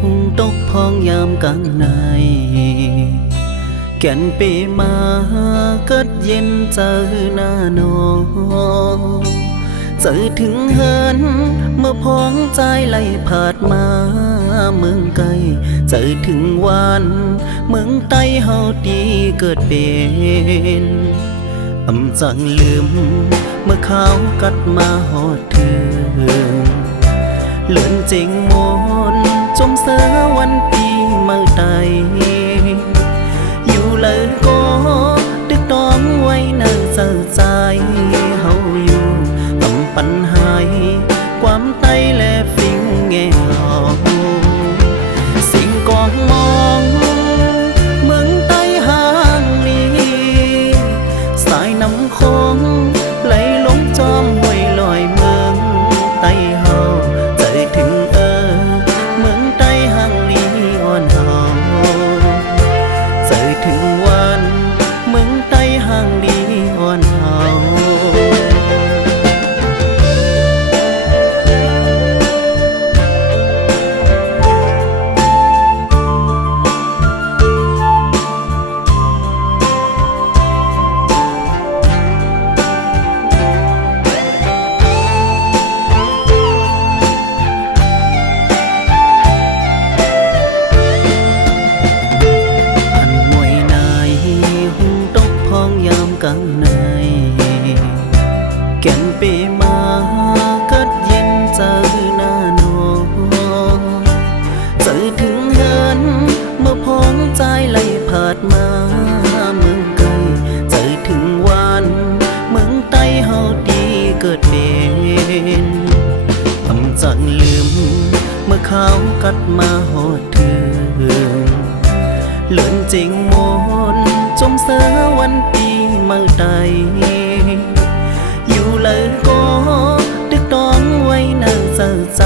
หุงตกพองยามกลางในแก่นเปมาเกิดเย็นเจอหน้านองเจอถึงเฮินเมื่อพ้องใจไหลผาดมาเมืองไกลเจอถึงวันเมืองใต้เฮาดีเกิดเป็นจังลืมเมื่อเขากัดมาหอดถึงเลื่อนเจงมนจมเสือวันปีเมื่อใดอยู่เลยก็ดึกต้องไว้เนิ่นเศร้าใจเฮาอยู่ปัญหาความไตและฟิงแง่หอสิ่งกองมองเมืองใต้ห่างลีสายน้ำคงไหลลงจอมห้วยลอยเมืองใต้เฮาใจถึงเมืองใต้ห่างลีอ่อนเฮาใจถึงวันเมืองใต้ห่างลีอ่อนเฮากลางในแก่นเปมาเกิดเย็นเจอหน้านองเจอถึงเฮินเมื่อพ้องใจไหลผาดมาเมืองไกลเจอถึงวันเมืองใต้เฮาดีเกิดเป็นจังลืมเมื่อเขากัดมาหอดถึงเลื่อนเจงมนจมเสือวันปีเมื่อใดอยู่เลยก็ดึกต้องไว้เนิ่นเศร้าใจ